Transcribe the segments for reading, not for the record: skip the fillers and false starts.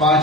5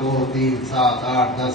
2, 3, 7, 8, 10,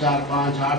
4, 5, 8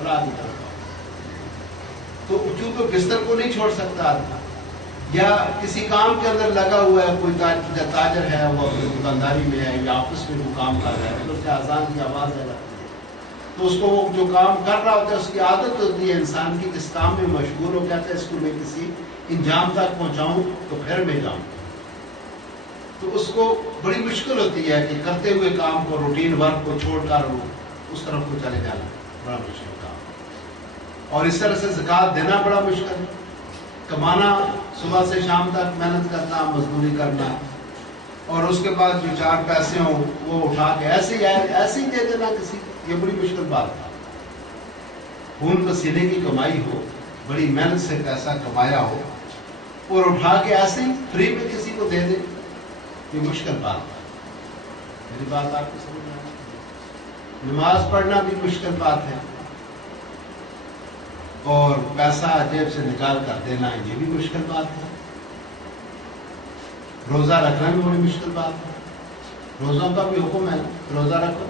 فلاں کی طرف آؤ. تو چونکہ بستر کو نہیں چھوڑ سکتا آدمی، یا کسی کام کے اندر لگا ہوا ہے، کوئی تاجر ہے وہ اپنی دکانداری میں ہے یا آفس میں وہ کام کر رہا ہے، تو اس کے اذان کی آواز ہے تو اس کو وہ جو کام کر رہا ہوتا ہے اس کی عادت ہوتی ہے انسان کی جس کام میں مشغول ہو کہتا ہے اس کو میں کسی انجام تک پہنچاؤں تو پھر میں جاؤں. تو اس کو بڑی مشکل ہوتی ہے کہ کرتے ہوئے کام کو، روٹین ورک کو چھوڑ کر وہ اس طرف کو چلے جانا بڑا مشکل کام. اور اس طرح سے زکوٰۃ دینا بڑا مشکل ہے. کمانا، صبح سے شام تک محنت کرنا، مزدوری کرنا، اور اس کے بعد جو 4 پیسے ہوں وہ اٹھا کے ایسے ہی دے دینا کسی کو، یہ بڑی مشکل بات ہے. خون پسینے کی کمائی ہو، بڑی محنت سے پیسہ کمایا ہو اور اٹھا کے ایسے ہی فری میں کسی کو دے دے، یہ مشکل بات ہے. میری بات آپ کو سمجھ آ رہی ہے؟ نماز پڑھنا بھی مشکل بات ہے، اور پیسہ جیب سے نکال کر دینا یہ بھی مشکل بات ہے. روزہ رکھنا بھی بڑی مشکل بات ہے. روزوں کا بھی حکم ہے روزہ رکھو.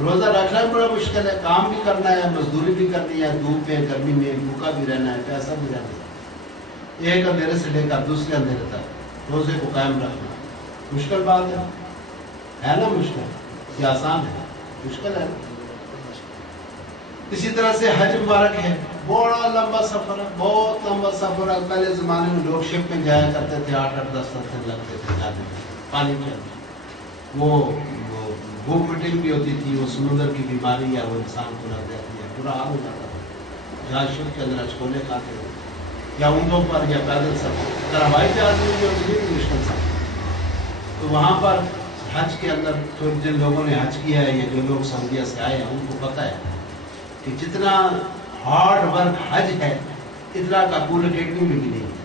روزہ رکھنا بھی بڑا مشکل ہے. کام بھی کرنا ہے، مزدوری بھی کرنی ہے، دھوپ میں گرمی میں بھوکا بھی رہنا ہے، پیسہ بھی رہنا ہے. ایک اندھیرے سے لے کر دوسرے اندھیرے تک روزے کو قائم رکھنا مشکل بات ہے نا؟ مشکل یہ آسان ہے؟ مشکل ہے. اسی طرح سے حج مبارک ہے، بڑا لمبا سفر ہے، بہت لمبا سفر ہے. پہلے زمانے میں لوگ شپ میں جایا کرتے تھے، 8-10 دن لگتے تھے جانے میں پانی کے اندر. وہ بھوک مٹنگ بھی ہوتی تھی، وہ سمندر کی بیماری ہے وہ انسان کو لگ جاتی ہے، برا حال ہو جاتا تھا. جہاں شپ کے اندر چھولے کھاتے تھے یا اونٹوں پر یا پیدل سفر. اگر ہوائی جہاز میں بھی مشکل سفر. تو وہاں پر حج کے اندر جن لوگوں نے حج کیا ہے یا جو لوگ سعودیہ سے آئے ہیں ان کو پتہ ہے کہ جتنا ہارڈ ورک حج ہے اتنا کا پورے اکیڈمی میں بھی نہیں ہے.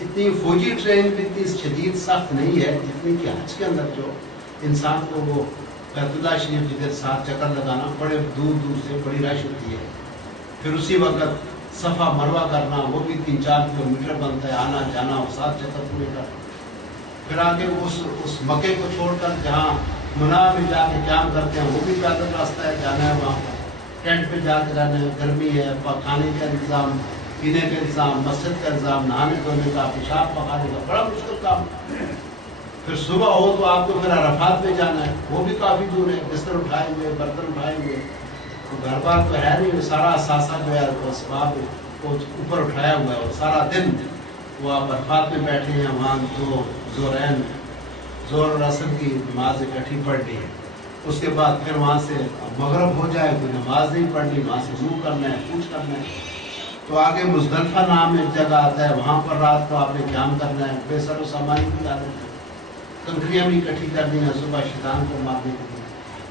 اتنی فوجی ٹریننگ بھی اتنی شدید سخت نہیں ہے جتنی کہ حج کے اندر جو انسان کو وہ بیت اللہ شریف کے ساتھ چکر لگانا، بڑے دور دور سے بڑی رش ہوتی ہے. پھر اسی وقت صفا مروہ کرنا، وہ بھی 3-4 کلومیٹر بنتا ہے، آنا جانا اور 7 چکر پورے کرنا. پھر آگے اس مکے کو چھوڑ کر جہاں منا میں جا کے قیام کرتے ہیں وہ بھی پیدل راستہ ہے، جانا ہے وہاں پر. ٹینٹ پہ جا کے رہنا ہے، گرمی ہے، کھانے کا انتظام، پینے کا انتظام، مسجد کا انتظام، نہانے دھونے کا، پیشاب پکانے کا، بڑا مشکل کام. پھر صبح ہو تو آپ کو پھر عرفات میں جانا ہے، وہ بھی کافی دور ہے. بستر اٹھائے ہوئے، برتن اٹھائے ہوئے، گھر بار تو ہے نہیں، سارا اثاثہ جو ہے اسباب کو اوپر اٹھایا ہوا ہے. اور سارا دن وہ آپ عرفات میں بیٹھے ہیں، وہاں جو زورین زور اور عصر کی نماز اکٹھی پڑھنی ہے. اس کے بعد پھر وہاں سے مغرب ہو جائے کوئی نماز نہیں پڑھنی، وہاں سے منہ کرنا ہے، کچھ کرنا ہے. تو آگے مزدلفہ نام ایک جگہ آتا ہے، وہاں پر رات کو آپ نے قیام کرنا ہے. بے سر و سامانی بھی آتے ہیں، کنکریاں بھی اکٹھی کرنی ہے صبح شیطان کو مارنے کے لیے.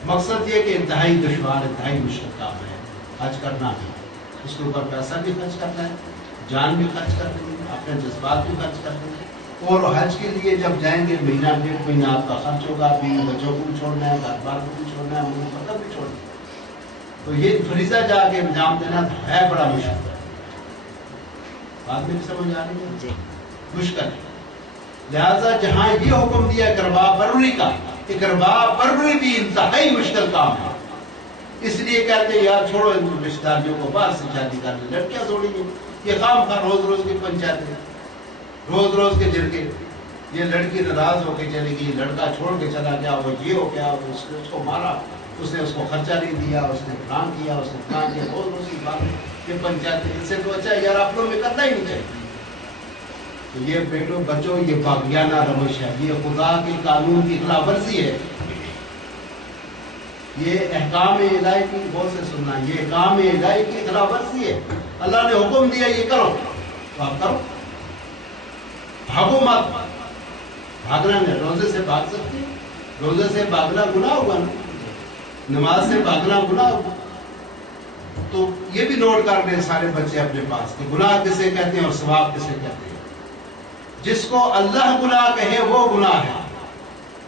مقصد یہ کہ انتہائی دشوار، انتہائی مشکل کام ہے حج کرنا بھی. اس کے اوپر پیسہ بھی خرچ کرنا ہے، جان بھی خرچ کرنی ہے، اپنے جذبات بھی خرچ کرنے ہیں. اور حج کے لیے جب جائیں گے 1-1.5 مہینہ آپ کا خرچ ہوگا، بیوی بچوں کو بھی چھوڑنا ہے، گھر بار کو بھی چھوڑنا ہے، ملک وطن بھی چھوڑنا ہے. تو یہ فریضہ جا کے انجام دینا ہے بڑا مشکل. بات میں سمجھ آ رہی ہے؟ مشکل ہے. لہذا جہاں یہ حکم دیا اقربا پروری کا، اقربا پروری بھی انتہائی مشکل کام ہے. اس لیے کہتے ہیں یار چھوڑو ان رشتہ داریوں کو، باہر سے شادی کر لیں، لڑکیاں چھوڑیں گی. یہ خام خواہ روز روز کی پنچایتیں، روز روز کے جرگے. یہ لڑکی ناراض ہو کے چلی گئی، لڑکا چھوڑ کے چلا گیا، وہ یہ ہو گیا، اس کو مارا، اس نے اس کو خرچہ نہیں دیا، اس نے پلان کیا، اس نے پلان کیا. روز روز کی بات. یہ پنچایت اس سے تو اچھا یار آپ لوگ میں کرنا ہی نہیں چاہیے. تو یہ بیٹوں بچوں یہ باغیانہ روش ہے، یہ خدا کے قانون کی خلاف ورزی ہے. یہ احکام الہی کی غور سے سننا، یہ احکام الہی کی خلاف ورزی ہے. اللہ نے حکم دیا یہ کرو تو آپ کرو. بھاگو مت. بھاگنا نہیں. روزے سے بھاگ سکتے، روزے سے بھاگنا گناہ ہوگا نا، نماز سے بھاگنا گناہ ہوگا. تو یہ بھی نوٹ کر لیں سارے بچے اپنے پاس کہ گناہ کسے کہتے ہیں اور ثواب کسے کہتے ہیں. جس کو اللہ گناہ کہے وہ گناہ ہے،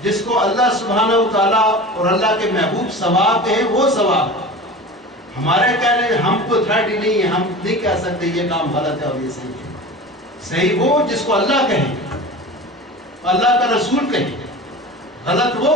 جس کو اللہ سبحانہ و تعالیٰ اور اللہ کے محبوب ثواب کہے وہ ثواب. ہمارے کہنے ہم کو اتھارٹی نہیں ہے، ہم نہیں کہہ سکتے یہ کام غلط ہے اور یہ صحیح ہے. صحیح وہ جس کو اللہ کہے، اللہ کا رسول کہے. غلط وہ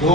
2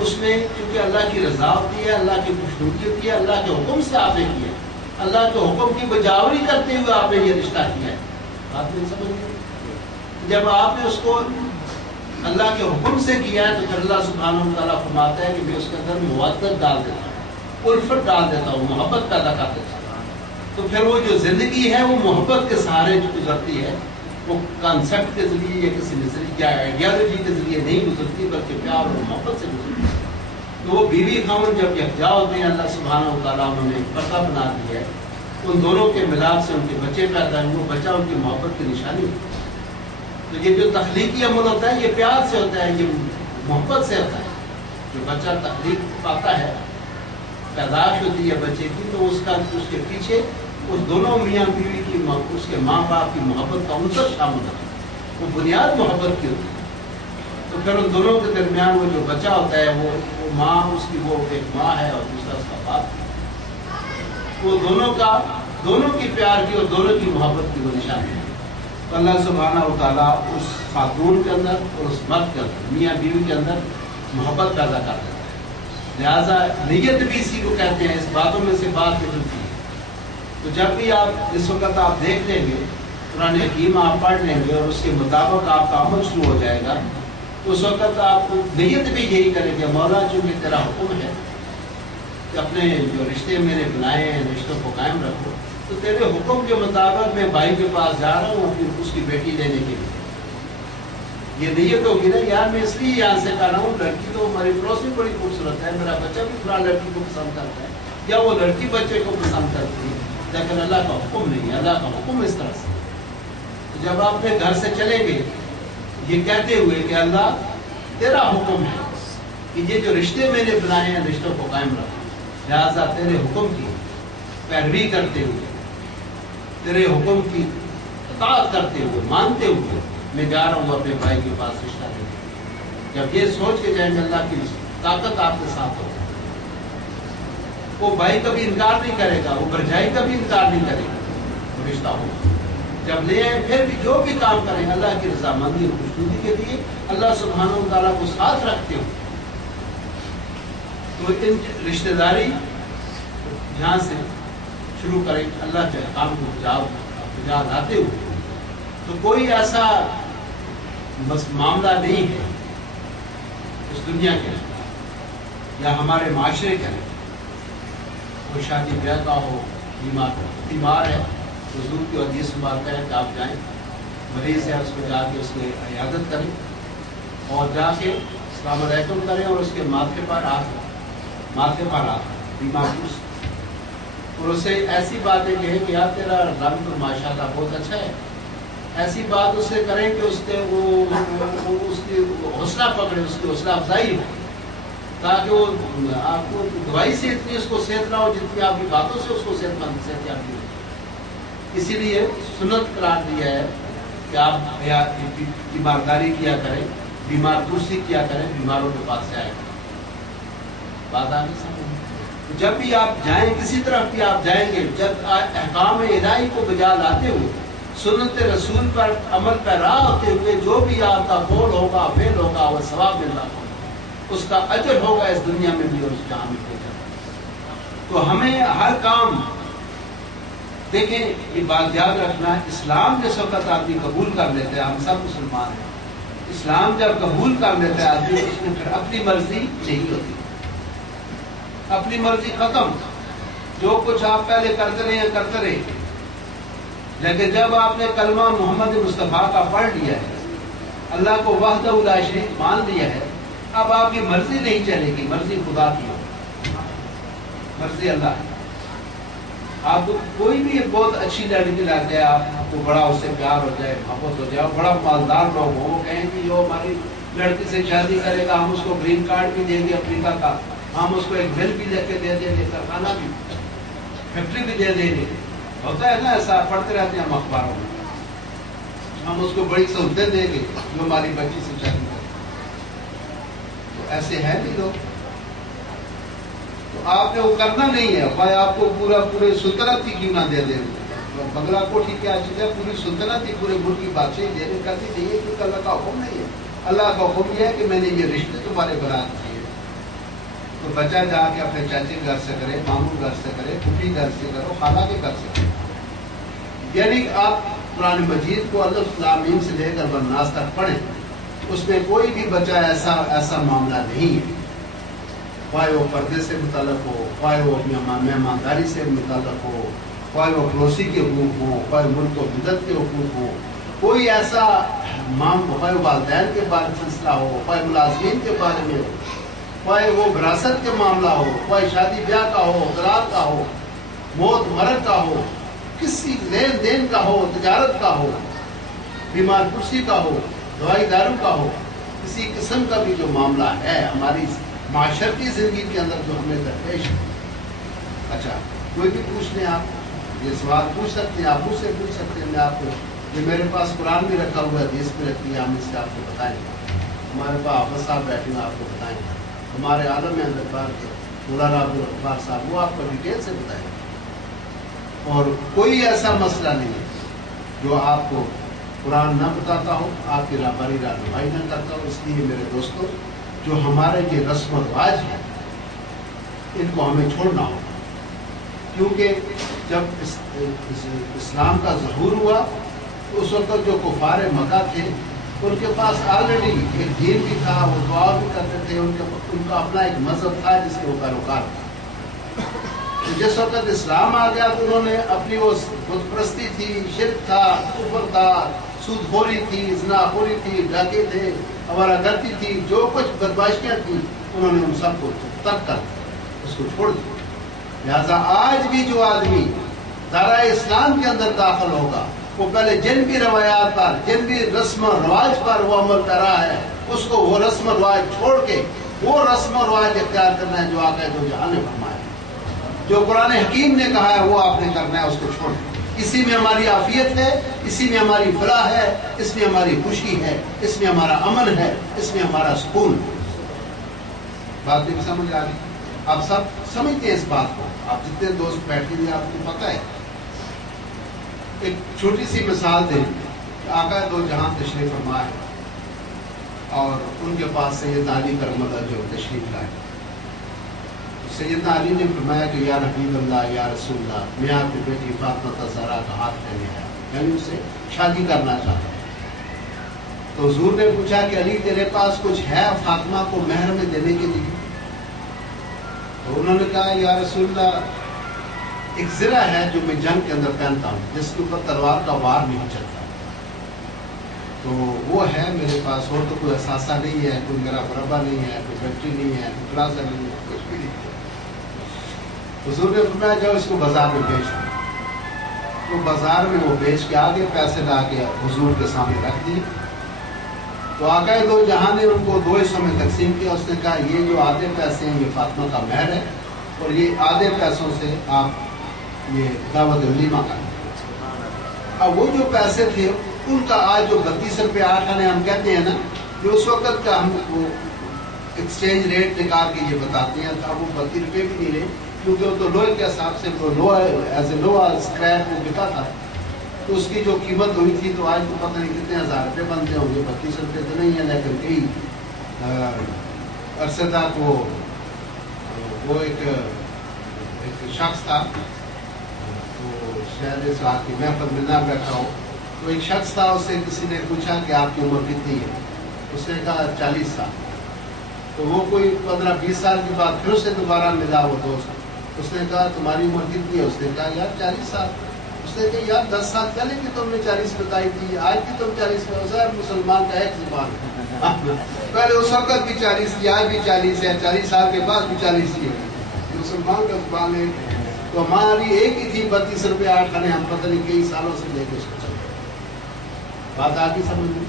اس میں چونکہ اللہ کی رضا ہوتی ہے، اللہ کی خوشنودی ہوتی ہے، اللہ کے حکم سے آپ نے کیا ہے، اللہ کے حکم کی بجاوری کرتے ہوئے آپ نے یہ رشتہ کیا ہے. بات نہیں سمجھ گئے؟ جب آپ نے اس کو اللہ کے حکم سے کیا ہے تو پھر اللہ سبحانہ و تعالیٰ فرماتا ہے کہ میں اس کے اندر مودت ڈال دیتا ہوں، الفت ڈال دیتا ہوں، محبت پیدا کر دیتا ہوں. تو پھر وہ جو زندگی ہے وہ محبت کے سہارے جو گزرتی ہے، وہ کانسیپٹ کے ذریعے یا کسی نظریے یا آئیڈیالوجی کے ذریعے نہیں گزرتی، بلکہ پیار اور محبت سے گزرتی ہے. تو وہ بیوی خاوند جب یکجا ہوتے ہیں، اللہ سبحانہ و تعالیٰ انہوں نے پردہ بنا دیا ہے، ان دونوں کے ملاپ سے ان کے بچے پیدا ہیں، وہ بچہ ان کی محبت کی نشانی ہوتی ہے. تو یہ جو تخلیقی عمل ہوتا ہے یہ پیار سے ہوتا ہے، یہ محبت سے ہوتا ہے. جو بچہ تخلیق پاتا ہے، پیدائش ہوتی ہے بچے کی، تو اس کے پیچھے اس دونوں میاں بیوی کی، اس کے ماں باپ کی محبت کا عنصر شامل ہوتا ہے، وہ بنیاد محبت کی ہوتی ہے. تو پھر ان دونوں کے درمیان وہ جو بچہ ہوتا ہے وہ ماں اس کی وہ ایک ماں ہے اور دوسرا اس کا باپ، وہ دونوں کی پیار کی اور دونوں کی محبت کی وہ نشانی ہے. تو اللہ سبحانہ و تعالیٰ اس خاتون کے اندر اور اس مرد کے اندر، میاں بیوی کے اندر محبت پیدا کر دیتا ہے. لہٰذا نیت بھی اسی کو کہتے ہیں، اس باتوں میں سے بات نکلتی ہے. تو جب بھی آپ اس وقت آپ دیکھ لیں گے قرآن حکیم آپ پڑھ لیں گے اور اس کے مطابق آپ کا عمل شروع ہو جائے گا، تو اس وقت آپ نیت بھی یہی کریں گے، مولا چونکہ تیرا حکم ہے کہ اپنے جو رشتے میں نے بنائے ہیں رشتوں کو قائم رکھو، تو تیرے حکم کے مطابق میں بھائی کے پاس جا رہا ہوں پھر اس کی بیٹی لینے کے لیے. یہ نیت ہوگی نا، یار میں اس لیے یہاں سے کہہ رہا ہوں لڑکی تو ہماری پڑوس میں بڑی خوبصورت ہے، میرا بچہ بھی تھوڑا لڑکی کو پسند کرتا ہے یا وہ لڑکی بچے کو پسند کرتی ہے، لیکن اللہ کا حکم نہیں ہے. اللہ کا حکم اس طرح سے. تو جب آپ اپنے گھر سے چلیں گے یہ کہتے ہوئے کہ اللہ تیرا حکم ہے کہ یہ جو رشتے میں نے بنائے ہیں رشتوں کو قائم رکھو، لہٰذا تیرے حکم کی پیروی کرتے ہوئے، تیرے حکم کی اطاعت کرتے ہوئے، مانتے ہوئے میں جا رہا ہوں اپنے بھائی کے پاس رشتہ لینے. جب یہ سوچ کے جائیں گے اللہ کی طاقت آپ کے ساتھ ہوگی. وہ بھائی کبھی انکار نہیں کرے گا، وہ بھرجائی کبھی انکار نہیں کرے گا، وہ رشتہ ہوگا. جب لے آئے پھر بھی جو بھی کام کریں اللہ کی رضامندی اور خوشنودی کے لیے اللہ سبحانہ و تعالیٰ کو ساتھ رکھتے ہو. تو ان رشتہ داری جہاں سے شروع کریں اللہ کے احکام کو بجا لاتے ہوئے، تو کوئی ایسا بس معاملہ نہیں ہے اس دنیا کے یا ہمارے معاشرے کے اندر کوئی شادی بیاہ کا ہو، بیمار ہے، حضور کی حدیث مبارکہ ہے کہ آپ جائیں، مریض ہے اس کو جا کے اس کی عیادت کریں اور جا کے السلام علیکم کریں اور اس کے ماتھے پر بیمار اور اسے ایسی باتیں کہیں کہ یار تیرا رنگ تو ماشاء اللہ بہت اچھا ہے. ایسی بات اس سے کریں کہ اس کی حوصلہ پکڑے، اس کی حوصلہ افزائی ہو، تاکہ وہ آپ کو دوائی سے اتنی اس کو صحت نہ ہو جتنی آپ کی باتوں سے اس کو صحت یابی ہو. اسی لیے سنت قرار دیا ہے کہ آپ بیمارداری کیا کریں، بیمار پرسی کیا کریں، بیماروں کے پاس جائیں. بات آگے سمجھ. جب بھی آپ جائیں کسی طرف بھی آپ جائیں گے، جب احکام الہی کو بجا لاتے ہوئے سنت رسول پر عمل پر راہ ہوتے ہوئے جو بھی آپ کا قول ہوگا، فعل ہوگا، وہ ثواب مل رہا ہوگا، اس کا اجر ہوگا اس دنیا میں بھی اور اس جہاں میں بھی. تو ہمیں ہر کام دیکھیں، یہ بات یاد رکھنا، اسلام جس وقت آدمی قبول کر لیتے ہیں، ہم سب مسلمان ہیں، اسلام جب قبول کر لیتا ہے آدمی اس میں پھر اپنی مرضی نہیں ہوتی، اپنی مرضی ختم. جو کچھ آپ پہلے کرتے رہے لیکن جب آپ نے کلمہ محمد مصطفیٰ کا پڑھ لیا ہے، اللہ کو وحدہ لا شریک مان لیا ہے، اب آپ کی مرضی نہیں چلے گی، مرضی خدا کی ہو، مرضی اللہ کی. آپ کو کوئی بھی بہت اچھی لڑکی لا جائے، آپ کو بڑا اس سے پیار ہو جائے، محبت ہو جائے، بڑا مالدار لوگ ہوں، وہ کہیں کہ جو ہماری لڑکی سے شادی کرے گا ہم اس کو گرین کارڈ بھی دیں گے افریقہ کا، ہم اس کو ایک مل بھی لے کے دے دیں گے، کارخانہ بھی، فیکٹری بھی دے دیں گے. ہوتا ہے نا ایسا، پڑھتے رہتے ہیں ہم اخباروں میں. ہم اس کو بڑی سہولتیں دیں گے جو ہماری بچی سے شادی کرے. تو ایسے ہیں بھی لوگ. تو آپ نے وہ کرنا نہیں ہے، بھائی آپ کو پورے سلطنت ہی کیوں نہ دے دیں، بنگلہ کوٹھی کیا چیز ہے، پوری سلطنت ہی پورے ملک کی بادشاہی دینے کرتی چاہیے، کیونکہ اللہ کا حکم نہیں ہے. اللہ کا حکم یہ ہے کہ میں نے یہ رشتے تمہارے بنا دیے تو بچہ جا کے اپنے چاچے کے گھر سے کرے، ماموں گھر سے کرے، پھوپھی گھر سے کرو، خالہ کے گھر سے کرے. یعنی آپ قرآن مجید کو الف لام میم سے لے کر والناس تک پڑھیں، اس میں کوئی بھی بچہ ایسا معاملہ نہیں ہے، خواہ وہ پردے سے متعلق ہو، خواہ وہ اپنی مہمانداری سے متعلق ہو، خواہ وہ پڑوسی کے حقوق ہوں، خواہ ملک و مدت کے حقوق ہوں، کوئی ایسا خواہ والدین کے بارے میں سلسلہ ہو، خواہ ملازمین کے بارے میں ہو، خواہ وہ وراثت کے معاملہ ہو، خواہ شادی بیاہ کا ہو، طلاق کا ہو، موت مرگ کا ہو، کسی لین دین کا ہو، تجارت کا ہو، بیمار پرسی کا ہو، دوائی دارو کا ہو، کسی قسم کا بھی جو معاملہ ہے ہماری معاشرتی زندگی کے اندر جو ہمیں درپیش ہے. اچھا کوئی بھی پوچھ لیں، آپ یہ سوال پوچھ سکتے ہیں، آپ مجھ سے پوچھ سکتے ہیں. میں آپ کو یہ میرے پاس قرآن بھی رکھا ہوا ہے، حدیث بھی رکھی ہے، ہم اس سے آپ کو بتائیں گے. ہمارے پاس حافظ صاحب بیٹھے ہیں، آپ کو بتائیں گے. ہمارے عالم اندربار کے مولانا عبدالغفار صاحب وہ آپ کو ڈیٹیل سے بتائیں گے. اور کوئی ایسا مسئلہ نہیں ہے جو آپ کو قرآن نہ بتاتا ہو، آپ کی رہبری رہنمائی نہ کرتا ہو. اس لیے میرے دوستوں، جو ہمارے یہ رسم و رواج ہیں ان کو ہمیں چھوڑنا ہوگا، کیونکہ جب اسلام کا ظہور ہوا تو اس وقت جو کفار مکہ تھے ان کے پاس آلریڈی ایک دین بھی تھا، وہ دعا بھی کرتے تھے، ان کا اپنا ایک مذہب تھا جس کے وہ پیروکار تھے. جس وقت اسلام آ گیا تو انہوں نے اپنی وہ بت پرستی تھی، شرک تھا، کفر تھا، سود خوری تھی، زنا خوری تھی، ڈاکے تھے، ہمارا غلطی تھی، جو کچھ بدماشیاں تھیں انہوں نے ان سب کو ترک کر دیا، اس کو چھوڑ دیا. لہذا آج بھی جو آدمی دائرہ اسلام کے اندر داخل ہوگا وہ پہلے جن بھی روایات پر، جن بھی رسم و رواج پر وہ عمل کر رہا ہے، اس کو وہ رسم و رواج چھوڑ کے وہ رسم و رواج اختیار کرنا ہے جو آقا دو جہان نے فرمایا، جو قرآن حکیم نے کہا ہے وہ آپ نے کرنا ہے، اس کو چھوڑ دیں. اسی میں ہماری عافیت ہے، اسی میں ہماری فلاح ہے، اس میں ہماری خوشی ہے، اس میں ہمارا امن ہے، اس میں ہمارا سکون ہے. بات بھی سمجھ آ گئی؟ آپ سب سمجھتے ہیں اس بات کو، آپ جتنے دوست بیٹھے ہیں آپ کو پتہ ہے. ایک چھوٹی سی مثال دیں کہ آقا دو جہاں تشریف فرما ہے اور ان کے پاس سیدنا علی کرم اللہ جو تشریف لائے. سیدنا علی نے فرمایا کہ یا حبیب اللہ، یا رسول اللہ، میں آپ کی بیٹی فاطمہ زہرا کا ہاتھ لینے آیا، یعنی اسے شادی کرنا چاہتا ہوں. تو حضور نے پوچھا کہ علی تیرے پاس کچھ ہے فاطمہ کو مہر میں دینے کے لیے؟ تو انہوں نے کہا یا رسول اللہ، ایک زرہ ہے جو میں جنگ کے اندر پہنتا ہوں جس کے اوپر تلوار کا وار نہیں چلتا، تو وہ ہے میرے پاس. اور تو کوئی اثاثہ نہیں ہے، کوئی میرا مربع نہیں ہے، کوئی فیکٹری نہیں ہے، کوئی پلازا نہیں ہے، کچھ بھی نہیں ہے. حضور نے فرمایا جاؤ اس کو بازار میں بیچ دو. تو بازار میں وہ بیچ کے آگے پیسے لا کے حضور کے سامنے رکھ دیے. تو آقا دو جہاں نے ان کو دو حصوں میں تقسیم کیا. اس نے کہا یہ جو آدھے پیسے ہیں یہ فاطمہ کا مہر ہے، اور یہ آدھے پیسوں سے آپ یہ دعوت ولیمہ کریں. اب وہ جو پیسے تھے ان کا آج جو 32 روپے 8 آنے ہم کہتے ہیں نا، جو اس وقت کا ہم وہ ایکسچینج ریٹ نکال کے یہ بتاتے ہیں، اب وہ 32 روپے بھی نہیں رہے، کیونکہ وہ تو لوہے کے حساب سے ایز اے لوہا اسکریپ وہ بکا تھا. تو اس کی جو قیمت ہوئی تھی تو آج تو پتہ نہیں کتنے ہزار روپے بنتے ہوں گے. 32 روپے تو نہیں ہے، لیکن کئی عرصے تک وہ ایک شخص تھا، تو شہر صاحب کی محفل میں نہ بیٹھا ہو، تو ایک شخص تھا، اس سے کسی نے پوچھا کہ آپ کی عمر کتنی ہے؟ اس نے کہا 40 سال. تو وہ کوئی 15-20 سال کے بعد پھر اسے دوبارہ ملا وہ دوست. اس نے کہا تمہاری عمر کتنی ہے؟ اس نے کہا یار 40 سال. اس نے کہا یار 10 سال پہلے بھی تم نے 40 بتائی تھی، آج بھی تم 40 میں. سر مسلمان کا ایک زبان ہے، پہلے اس وقت بھی 40 تھی، آج بھی 40 ہے، 40 سال کے بعد بھی 40 ہی ہے. مسلمان کا زبان ہے. تو ہماری ایک ہی تھی 32 روپے 8 آنے، ہم پتہ نہیں کئی سالوں سے لے کے اس کو چل رہے. بات آگے سمجھ میں.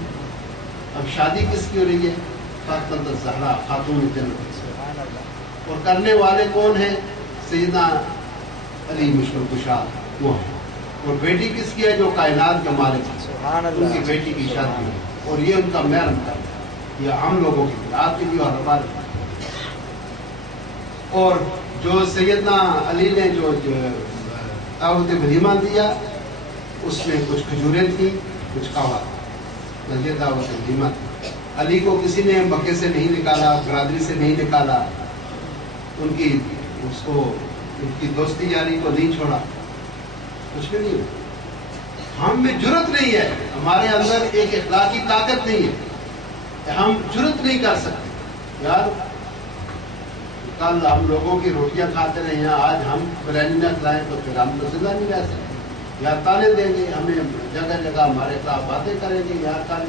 اب شادی کس کی ہو رہی ہے؟ فاطمہ زہرا خاتون جنت. اور کرنے والے کون ہیں؟ سیدنا علی مشکل کشا وہ ہیں. اور بیٹی کس کی ہے؟ جو کائنات کے مالک ہیں، ان کی بیٹی کی شادی ہے، اور یہ ان کا مہر ہے. یہ ہم لوگوں کی آپ کے لیے اور ہمارے لیے. اور جو سیدنا علی نے جو دعوت ولیمہ دیا اس میں کچھ کھجوریں تھیں، کچھ کہوا تھا، یہ دعوت ولیمہ تھی. علی کو کسی نے مکے سے نہیں نکالا، برادری سے نہیں نکالا، ان کی دوستی یاری کو نہیں چھوڑا، کچھ بھی نہیں ہوا۔ ہم میں جرت نہیں ہے، ہمارے اندر ایک اخلاقی طاقت نہیں ہے، ہم جرت نہیں کر سکتے۔ یار کل ہم لوگوں کی روٹیاں کھاتے رہے ہیں، آج ہم بریانی نہ کھلائیں تو پھر ہم تو زندہ نہیں رہ سکتے۔ یا تانے دیں گے ہمیں، جگہ جگہ ہمارے خلاف باتیں کریں گے، یار کل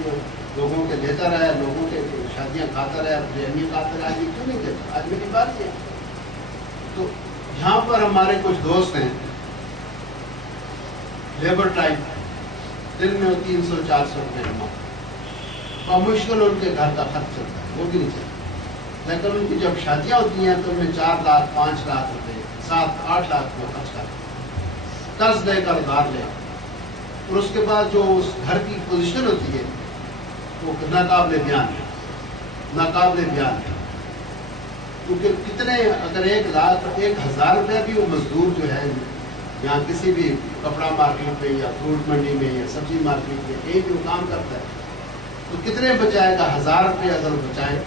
لوگوں کے دیتا رہے، لوگوں کے شادیاں کھاتا رہے، بریانی کھاتا رہا، یہ کیوں نہیں دیتا؟ آج میری بات یہ۔ تو یہاں پر ہمارے کچھ دوست ہیں لیبر ٹائپ، دن میں 300-400 روپئے جمع، بمشکل ان کے گھر کا خرچ چلتا ہے، وہ بھی نہیں چلتا۔ لیکن ان کی جب شادیاں ہوتی ہیں تو ان میں 4 لاکھ 5 لاکھ روپئے 7-8 لاکھ روپئے خرچ کرتے ہیں، قرض لے کر ادھار لے، اور اس کے بعد جو اس گھر کی پوزیشن ہوتی ہے وہ ناقابل بیان ہے، ناقابل بیان ہے۔ کیونکہ کتنے، اگر 1,000 روپیہ بھی وہ مزدور جو ہے یہاں کسی بھی کپڑا مارکیٹ میں یا فروٹ منڈی میں یا سبزی مارکیٹ میں ایک جو کام کرتا ہے تو کتنے بچائے گا؟ 1,000 روپے اگر بچائے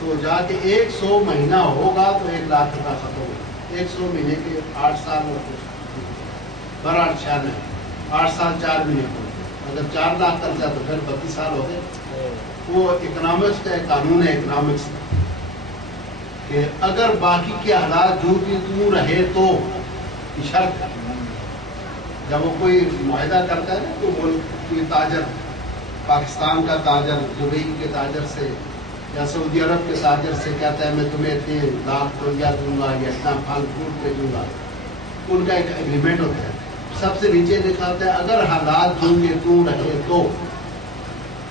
تو جا کے 100 مہینہ ہوگا تو 1 لاکھ روپیہ ختم ہوگا۔ 100 مہینے کے 8 سال اور کچھ برابر 8 سال 4 مہینے ہوتے، اگر 4 لاکھ قرضہ تو پھر 32 سال ہو گئے۔ وہ اکنامکس کا قانون ہے، اکنامکس کا، کہ اگر باقی کے حالات جو کہ تو رہے تو شرط ہے۔ جب وہ کوئی معاہدہ کرتا ہے نا تو وہ کوئی تاجر، پاکستان کا تاجر دبئی کے تاجر سے یا سعودی عرب کے تاجر سے کہتا ہے میں تمہیں اتنے لاکھ روپیہ دوں گا یا اتنا پھل فروٹ پہ دوں گا، ان کا ایک ایگریمنٹ ہوتا ہے، سب سے نیچے لکھا ہوتا ہے اگر حالات جو کہ تو رہے تو۔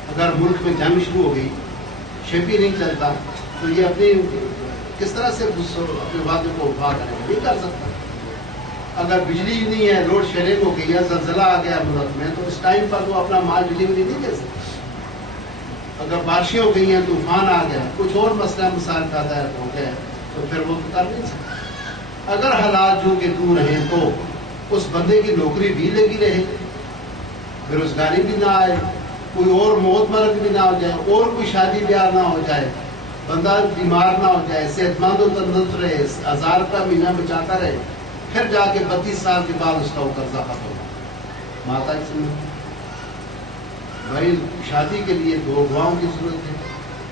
اگر ملک میں جنگ شروع ہو گئی، شیپی نہیں چلتا، تو یہ اپنی کس طرح سے اپنے وعدے کو وفا کرے گا؟ نہیں کر سکتا۔ اگر بجلی نہیں ہے، لوڈ شیڈنگ ہو گئی ہے، زلزلہ آ گیا ملک میں، تو اس ٹائم پر وہ اپنا مال ڈلیوری نہیں دے سکتا۔ اگر بارشیں ہو گئی ہیں، طوفان آ گیا، کچھ اور مسئلہ مسائل پیدا ہو گیا تو پھر وہ کر نہیں سکتا۔ اگر حالات جو کہ تو رہے تو اس بندے کی نوکری بھی لگی رہے، بے روزگاری بھی نہ آئے، کوئی اور موت مرگ بھی نہ ہو جائے، اور کوئی شادی بیاہ نہ ہو جائے، بندہ بیمار نہ ہو جائے، صحت مند و تندرست رہے، 1,000 روپیہ مہینہ بچاتا رہے، پھر جا کے 32 سال کے بعد اس کا وہ قرضہ ختم ہو۔ ماتا جی بھائی شادی کے لیے 2 گواہوں کی ضرورت ہے،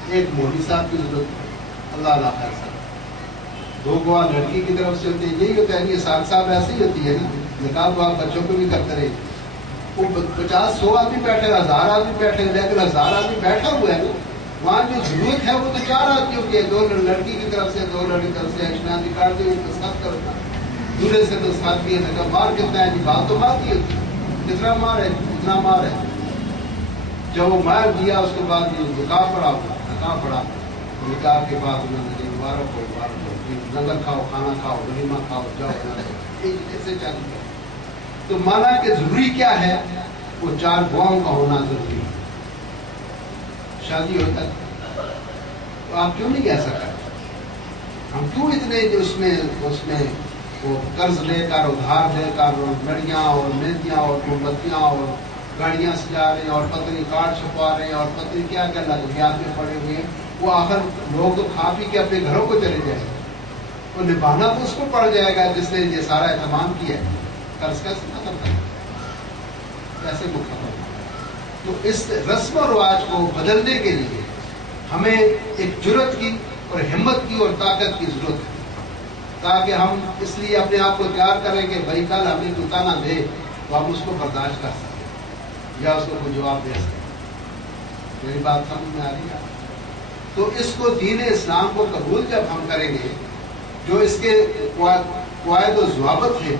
ایک مولوی صاحب کی ضرورت ہے، اللہ خیر صاحب، 2 گواہ لڑکی کی طرف سے ہوتے ہیں۔ یہی ہوتا ہے کہ ساتھ صاحب ایسی ہی ہوتی ہے نا، نکاح کو آپ بچوں کو بھی کرتے رہے، وہ 50-100 آدمی بیٹھے، 1,000 آدمی بیٹھے، لیکن 1000 آدمی بیٹھا ہوا ہے نا، وہاں جو ضرورت ہے وہ تو 4 آدمیوں کی ہے، 2 لڑکی کی طرف سے، 2 لڑکی کی طرف سے، ایکشنادی کاٹ دیں تو ساتھ کرتا دورے سے تو ساتھ کیا تھا، مار کتنا ہے جی، بات تو بات ہی ہوتی، کتنا مار ہے، کتنا مار ہے۔ جب وہ مار دیا اس کے بعد یہ نکاح پڑا، نکاح کے بعد انہوں نے مبارک ہو، لنگر کھاؤ، کھانا کھاؤ، ولیمہ کھاؤ، جاؤ، ایسے چل گیا۔ تو مانا کہ ضروری کیا ہے؟ وہ 4 گواہوں کا ہونا ضروری ہے۔ شادی ہوتا ہے تو آپ کیوں نہیں کہہ سکتے؟ ہم کیوں اتنے اس میں وہ قرض لے کر، ادھار لے کر، اور لڑیاں اور مہندیاں اور موم بتیاں اور گاڑیاں سجا رہے ہیں اور پتنی کارڈ چھپوا رہے ہیں اور پتنی کیا کیا لگیات میں پڑے ہوئے ہیں۔ وہ آخر لوگ تو کھا پی کے اپنے گھروں کو چلے جائیں گے، وہ نبھانا تو اس کو پڑ جائے گا جس نے یہ سارا اہتمام کیا ہے۔ قرض کیسے ختم کریں، کیسے وہ ختم کریں؟ تو اس رسم و رواج کو بدلنے کے لیے ہمیں ایک جرت کی اور ہمت کی اور طاقت کی ضرورت ہے، تاکہ ہم اس لیے اپنے آپ کو تیار کریں کہ بھائی کل ہمیں کوئی تانا دے تو ہم اس کو برداشت کر سکیں یا اس کو کوئی جواب دے سکیں۔ میری بات سمجھ میں آ رہی ہے؟ تو اس کو دین اسلام کو قبول جب ہم کریں گے، جو اس کے قواعد و ضوابط ہیں،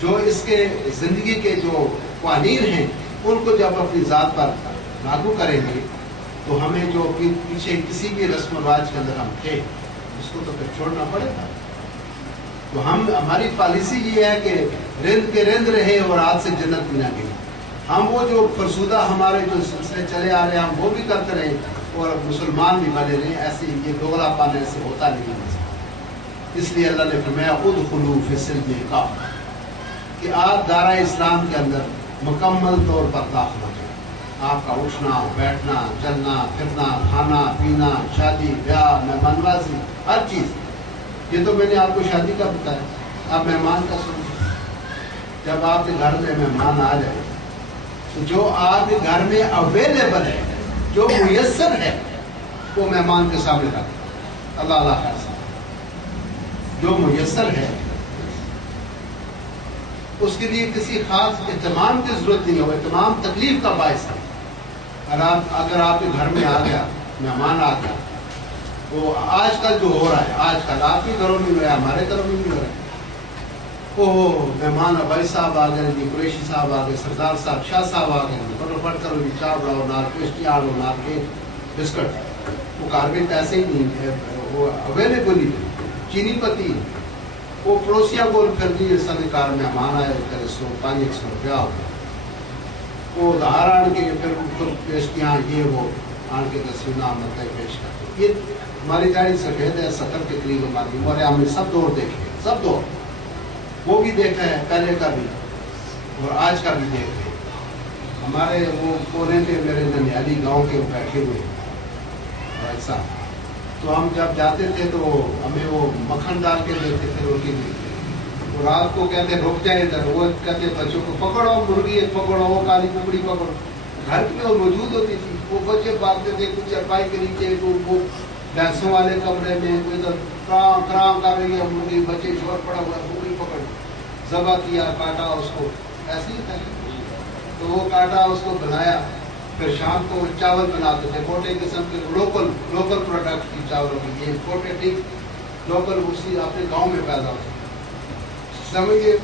جو اس کے زندگی کے جو قوانین ہیں، ان کو جب اپنی ذات پر لاگو کریں گے تو ہمیں جو پیچھے کسی بھی رسم و رواج کے اندر ہم تھے اس کو تو پھر چھوڑنا پڑے گا۔ تو ہماری پالیسی یہ ہے کہ رند کے رند رہے اور آج سے جنت بھی نہ گئی۔ ہم وہ جو فرسودہ ہمارے جو سلسلے چلے آ رہے ہیں ہم وہ بھی کرتے رہے اور مسلمان بھی بنے رہے، ایسے یہ دوغلا پانے سے ہوتا نہیں ہے۔ اس لیے اللہ نے فرمایا ادخلوا فی السلم کافہ، کہ آپ دائرہ اسلام کے اندر مکمل طور پر داخل ہو جائیں۔ آپ کا اٹھنا بیٹھنا، چلنا پھرنا، کھانا پینا، شادی بیاہ، مہمان نوازی، ہر چیز یہ تو میں نے آپ کو شادی کا بتایا، آپ مہمان کا سنیں۔ جب آپ کے گھر میں مہمان آ جائے تو جو آپ کے گھر میں اویلیبل ہے، جو میسر ہے، وہ مہمان کے سامنے رکھیں۔ اللہ اللہ خیر سے جو میسر ہے اس کے لیے کسی خاص اہتمام کی ضرورت نہیں ہو، اہتمام تکلیف کا باعث ہے۔ اگر آپ کے گھر میں آ گیا مہمان آ گیا، وہ آج کل جو ہو رہا ہے، آج کل آپ کے گھروں میں ہو رہا ہے، ہمارے گھروں میں بھی ہو رہا ہے، وہ مہمان بھائی صاحب آ گئے جی، قریشی صاحب آ گئے، سردار صاحب، شاہ صاحب آ گئے، فٹافٹ کرو جی، چاہ بڑھاؤ، نال پیسٹری آڑو، نال کیک بسکٹ۔ وہ کار میں پیسے ہی نہیں ہے، وہ اویلیبل ہی ہے، چینی پتی وہ پڑوسیاں بول کر دی سن کار مہمان آئے کرے 100-500 روپیہ ہو گیا، وہ ادھار آن کے پھر پیسٹیاں یہ وہ آن کے دسینا مطلب پیش کرتے۔ یہ ہماری داڑھی سفید ہے، 70 کے قریب ہماری عمر ہے، ہم نے سب دور دیکھے، سب دور، وہ بھی دیکھا ہے، پہلے کا بھی اور آج کا بھی دیکھ رہے۔ ہمارے وہ کونے پہ میرے ننیالی گاؤں کے بیٹھے ہوئے ایسا، تو ہم جب جاتے تھے تو ہمیں وہ مکھن ڈال کے دیتے تھے روٹی میں، تو رات کو کہتے رک جائے ادھر، وہ کہتے بچوں کو پکڑو مرغی پکڑو، وہ کالی ککڑی پکڑو، گھر میں وہ موجود ہوتی تھی، وہ بچے بھاگتے تھے کچھ چرپائی کے نیچے، وہ بھینسوں والے کمرے میں کوئی ادھر کراں کراں کر رہی ہے مرغی، بچے شور پڑا ہوا ہے، مرغی پکڑ ذبح کیا، کاٹا اس کو، ایسے ہی تھا، تو وہ کاٹا اس کو بنایا، پھر شام کو چاول بناتے تھے کوٹے قسم کے، لوکل پروڈکٹ کی چاولوں کی، یہ کوٹے ٹھیک لوکل اسی اپنے گاؤں میں پیدا ہوتے سمجھے،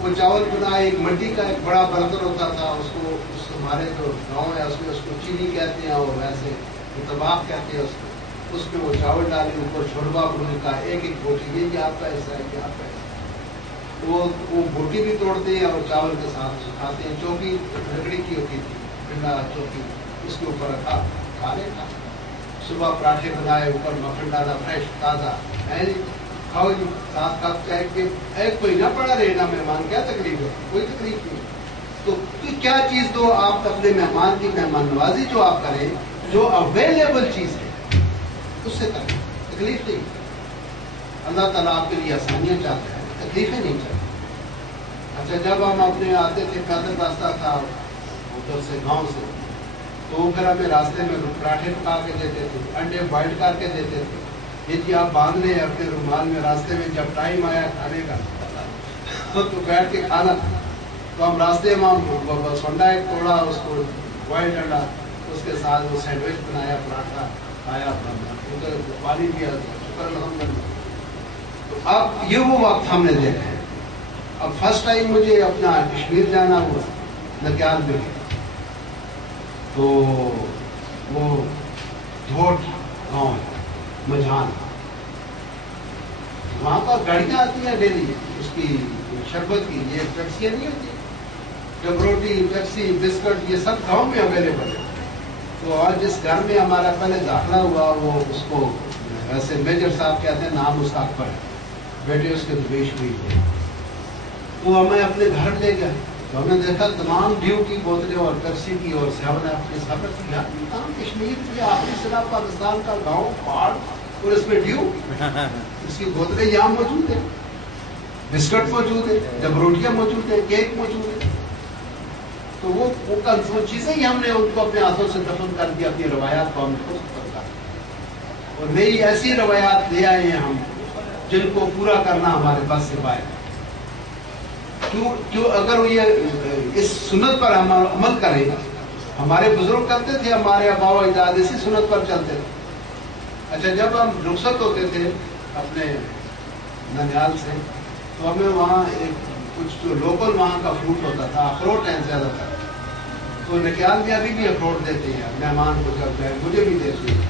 وہ چاول بنائے، ایک مٹی کا ایک بڑا برتن ہوتا تھا، اس کو ہمارے جو گاؤں ہے اس کو چینی کہتے ہیں اور ویسے طباخ کہتے ہیں اس میں وہ چاول ڈالے، اوپر چھوڑوا بنے کا ایک بوٹی، یہ آپ کا حصہ ہے، یہ آپ کا حصہ، وہ بوٹی بھی توڑتے ہیں اور چاول کے ساتھ کھاتے ہیں، چوکی لکڑی کی ہوتی تھی، ٹھنڈا چوکی، اس کے اوپر رکھا کھانے کا، صبح پراٹھے بنائے، اوپر مکھن ڈالا فریش تازہ، کھاؤ جی، 7 کپ چائے کے، ایک کوئی نہ پڑا رہے نا مہمان، کیا تکلیف ہے؟ کوئی تکلیف نہیں۔ تو کیا چیز دو آپ اپنے مہمان کی مہمان نوازی جو آپ کریں، جو اویلیبل چیز ہے اس سے کریں، تکلیف نہیں۔ اللہ تعالیٰ آپ کے لیے آسانیاں چاہتا ہے، تکلیفیں نہیں چاہتے۔ اچھا جب ہم اپنے آتے تھے، پیدل راستہ تھا ادھر سے گاؤں سے، تو پھر ہمیں راستے میں پراٹھے پکا کے دیتے تھے، انڈے بوائل کر کے دیتے تھے، یہ جی آپ باندھ لیں اپنے رومال میں، راستے میں جب ٹائم آیا کھانے کا تو بیٹھ کے کھانا، تو ہم راستے میں سنڈا ایک توڑا، اس کو بوائل انڈا، اس کے ساتھ وہ سینڈوچ بنایا، پراٹھا کھایا، پانی پیا، شکر الحمدللہ۔ تو اب یہ وہ وقت ہم نے دیکھا ہے۔ اب فرسٹ ٹائم مجھے اپنا کشمیر جانا ہوا، نکیال میں، تو وہ دھوٹ گاؤں ہے، مجھان، وہاں پر گاڑیاں آتی ہیں ڈیلی اس کی شربت کی، یہ پیپسیاں نہیں ہوتی، ڈبروٹی، پیپسی، بسکٹ، یہ سب گاؤں میں اویلیبل ہے۔ تو آج جس گھر میں ہمارا پہلے داخلہ ہوا، وہ اس کو ویسے میجر صاحب کہتے ہیں، نام اس کا اکبر ہے، بیٹے اس کے دبیش ہوئی تھے، وہ ہمیں اپنے گھر لے گئے، تو ہم نے دیکھا تمام ڈیو کی بوتلیں اور پیپسی کی اور 7 اپ کی سفر کیا، کشمیر کے آخری سرا پاکستان کا گاؤں پہاڑ، اور اس میں ڈیو، اس کی بوتلیں یہاں موجود ہیں، بسکٹ موجود ہے، ڈبروٹیاں موجود ہیں، کیک موجود ہے۔ تو وہ چیزیں ہی ہم نے ان کو اپنے ہاتھوں سے دفن کر دیا، اپنی روایات کو ہم نے خود ختم کر دیا، اور نئی ایسی روایات لے آئے ہیں ہم جن کو پورا کرنا ہمارے پاس سے باہر۔ کیوں اگر یہ اس سنت پر ہم عمل کریں، ہمارے بزرگ کرتے تھے، ہمارے آباء و اجداد اسی سنت پر چلتے تھے۔ اچھا جب ہم رخصت ہوتے تھے اپنے ننیال سے، تو ہمیں وہاں ایک کچھ جو لوکل وہاں کا فروٹ ہوتا تھا، اخروٹ ہیں زیادہ تر، تو نکیال میں ابھی بھی اخروٹ دیتے ہیں مہمان کو، جب جائے مجھے بھی دیتے ہیں،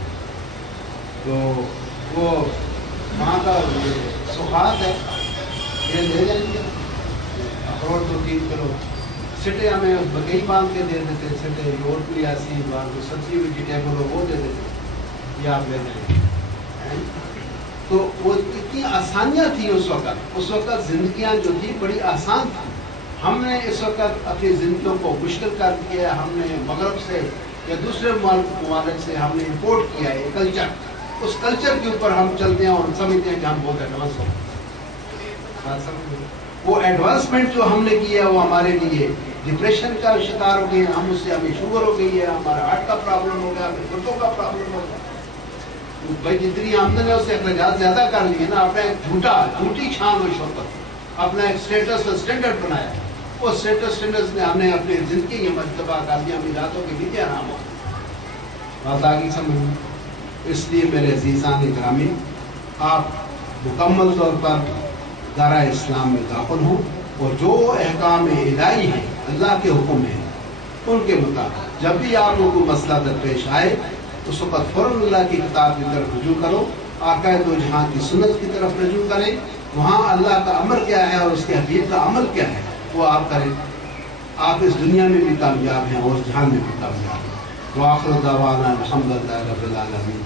تو وہ وہاں کا سوغات ہے، یہ لے جائیں گے اخروٹ 2-3 کلو، سٹے ہمیں بکئی باندھ کے دے دیتے، سٹے اور کوئی ایسی سبزی ویجیٹیبل ہو وہ دے دیتے، یہ آپ لے جائیں گے۔ تو وہ اتنی آسانیاں تھیں اس وقت زندگیاں جو تھی بڑی آسان تھی۔ ہم نے اس وقت اپنی زندگیوں کو مشکل کر دیا، ہم نے مغرب سے یا دوسرے ممالک سے ہم نے امپورٹ کیا ہے کلچر، اس کلچر کے اوپر ہم چلتے ہیں اور سمجھتے ہیں کہ ہم بہت ایڈوانس ہو. وہ ایڈوانسمنٹ جو ہم نے کیا وہ ہمارے لیے ڈپریشن کا شکار ہو گئے، ہم اس سے ہمیں شوگر ہو گئی ہے، ہمارا ہارٹ کا پرابلم ہو گیا، ہمیں گردوں کا پرابلم ہو گیا. بھائی جتنی آمدن ہے اس سے اخراجات زیادہ کر لیے نا. آپ نے جھوٹی چھان و شوکت اپنا ایک اسٹیٹس اور اسٹینڈرڈ بنایا. وہ اسٹیٹس نے ہم نے اپنی زندگی میں تباہ کر دیا. ہمیں راتوں کے نیچے آرام ہو بات آگے سمجھ. اس لیے میرے عزیزان گرامی، آپ مکمل طور پر دارا اسلام میں داخل ہوں اور جو احکام الہی ہیں اللہ کے حکم ہیں ان کے مطابق جب بھی آپ کو کوئی مسئلہ درپیش آئے اس وقت فوراً اللہ کی کتاب کی طرف رجوع کرو، آقا دو جہاں کی سنت کی طرف رجوع کریں. وہاں اللہ کا امر کیا ہے اور اس کے حبیب کا عمل کیا ہے وہ آپ کریں. آپ اس دنیا میں بھی کامیاب ہیں اور جہان میں بھی کامیاب ہیں. وآخر دعوانا الحمدللہ رب العالمین.